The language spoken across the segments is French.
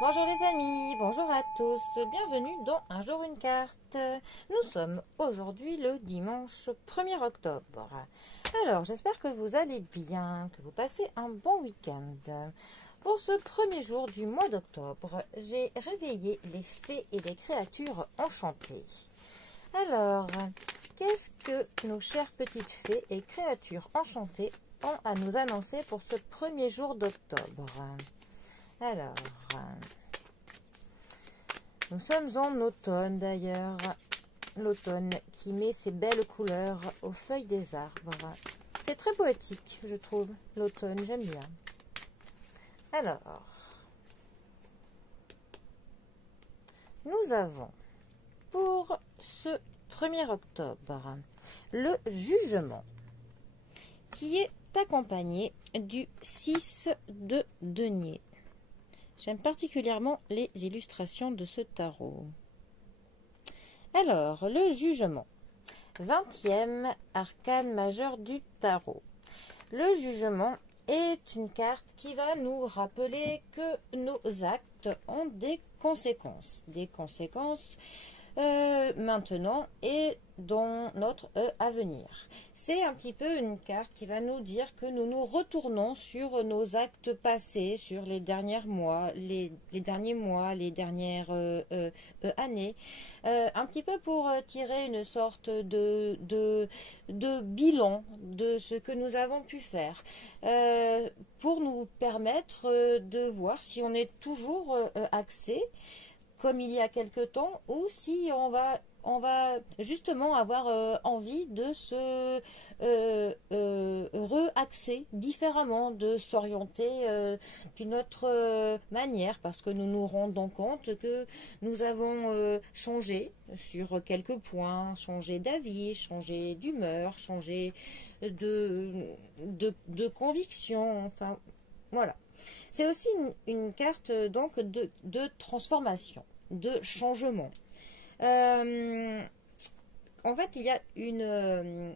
Bonjour les amis, bonjour à tous, bienvenue dans Un jour une carte. Nous sommes aujourd'hui le dimanche 1er octobre. Alors j'espère que vous allez bien, que vous passez un bon week-end. Pour ce premier jour du mois d'octobre, j'ai réveillé les fées et les créatures enchantées. Alors, qu'est-ce que nos chères petites fées et créatures enchantées ont à nous annoncer pour ce premier jour d'octobre? Alors, nous sommes en automne d'ailleurs, l'automne qui met ses belles couleurs aux feuilles des arbres. C'est très poétique, je trouve, l'automne, j'aime bien. Alors, nous avons pour ce 1er octobre le jugement qui est accompagné du 6 de denier. J'aime particulièrement les illustrations de ce tarot. Alors, le jugement. 20e arcane majeur du tarot. Le jugement est une carte qui va nous rappeler que nos actes ont des conséquences. Des conséquences maintenant et dans notre avenir. C'est un petit peu une carte qui va nous dire que nous nous retournons sur nos actes passés, sur les derniers mois, les dernières années, un petit peu pour tirer une sorte de bilan de ce que nous avons pu faire, pour nous permettre de voir si on est toujours axé comme il y a quelque temps, ou si on va justement avoir envie de se re-axer différemment, de s'orienter d'une autre manière, parce que nous nous rendons compte que nous avons changé sur quelques points, changé d'avis, changé d'humeur, changé de conviction, enfin voilà. C'est aussi une carte donc de transformation, de changement. En fait, il y a une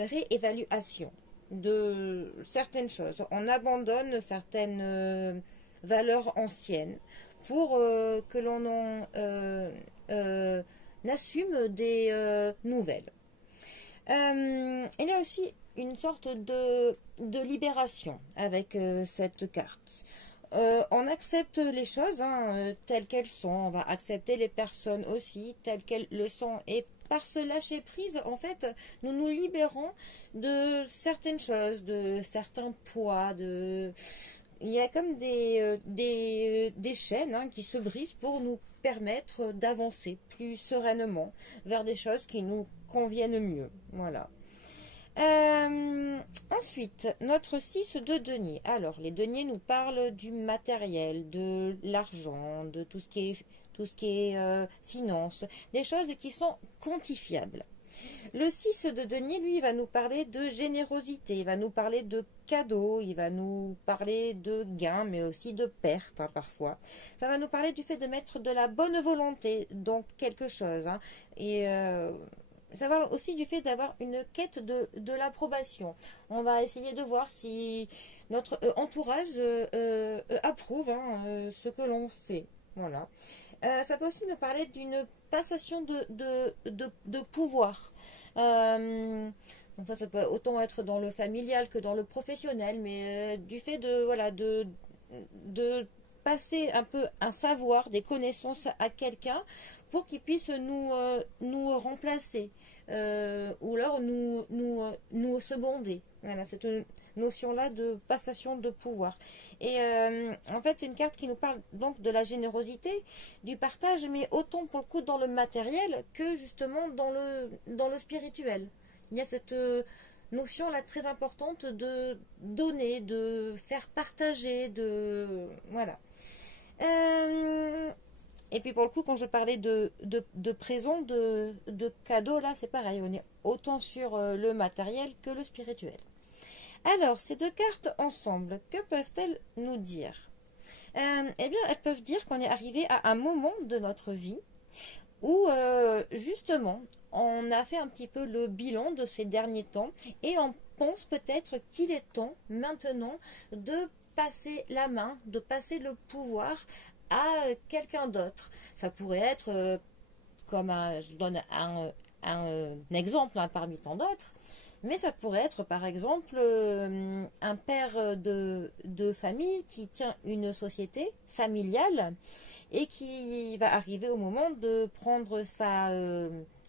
réévaluation de certaines choses. On abandonne certaines valeurs anciennes pour que l'on assume des nouvelles. Il y a aussi une sorte de libération avec cette carte. On accepte les choses telles qu'elles sont, on va accepter les personnes aussi telles qu'elles le sont, et par ce lâcher prise, en fait, nous nous libérons de certaines choses, de certains poids, il y a comme des chaînes qui se brisent pour nous permettre d'avancer plus sereinement vers des choses qui nous conviennent mieux. Voilà. Ensuite, notre 6 de denier. Alors, les deniers nous parlent du matériel, de l'argent, de tout ce qui est finance, des choses qui sont quantifiables. Le 6 de denier, lui, va nous parler de générosité, il va nous parler de cadeaux, il va nous parler de gains, mais aussi de pertes parfois. Ça va nous parler du fait de mettre de la bonne volonté dans quelque chose. Et ça parle aussi du fait d'avoir une quête de l'approbation. On va essayer de voir si notre entourage approuve ce que l'on fait. Voilà. Ça peut aussi nous parler d'une passation de pouvoir. Donc ça peut autant être dans le familial que dans le professionnel, mais du fait de passer un peu un savoir, des connaissances à quelqu'un pour qu'il puisse nous remplacer, ou alors nous seconder. Voilà, cette notion-là de passation de pouvoir. Et en fait, c'est une carte qui nous parle donc de la générosité, du partage, mais autant pour le coup dans le matériel que justement dans le spirituel. Il y a cette notion-là très importante de donner, de faire partager, voilà. Et puis pour le coup, quand je parlais de présents, de cadeaux, là, c'est pareil. On est autant sur le matériel que le spirituel. Alors, ces deux cartes ensemble, que peuvent-elles nous dire? Eh bien, elles peuvent dire qu'on est arrivé à un moment de notre vie où, justement, on a fait un petit peu le bilan de ces derniers temps et on pense peut-être qu'il est temps maintenant de passer la main, de passer le pouvoir à quelqu'un d'autre. Ça pourrait être, je donne un exemple parmi tant d'autres, mais ça pourrait être par exemple un père de famille qui tient une société familiale et qui va arriver au moment de prendre sa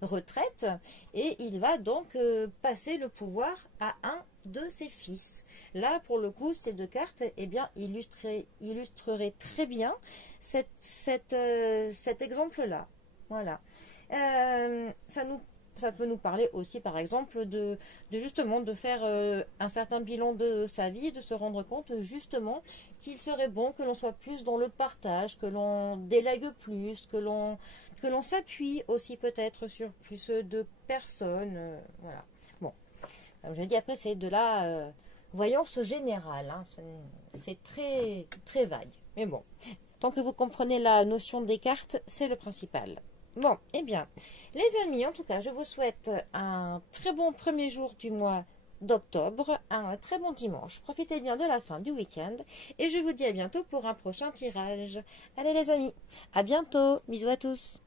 retraite et il va donc passer le pouvoir à un de ses fils. Là, pour le coup, ces deux cartes illustreraient très bien cet exemple-là. Voilà. Ça peut nous parler aussi, par exemple, de justement de faire un certain bilan de sa vie, de se rendre compte justement qu'il serait bon que l'on soit plus dans le partage, que l'on délègue plus, que l'on s'appuie aussi peut-être sur plus de personnes. Voilà. Bon, comme je dis, après c'est de la voyance générale. Hein. C'est très, très vague. Mais bon, tant que vous comprenez la notion des cartes, c'est le principal. Bon, eh bien, les amis, en tout cas, je vous souhaite un très bon premier jour du mois d'octobre, un très bon dimanche. Profitez bien de la fin du week-end et je vous dis à bientôt pour un prochain tirage. Allez les amis, à bientôt, bisous à tous.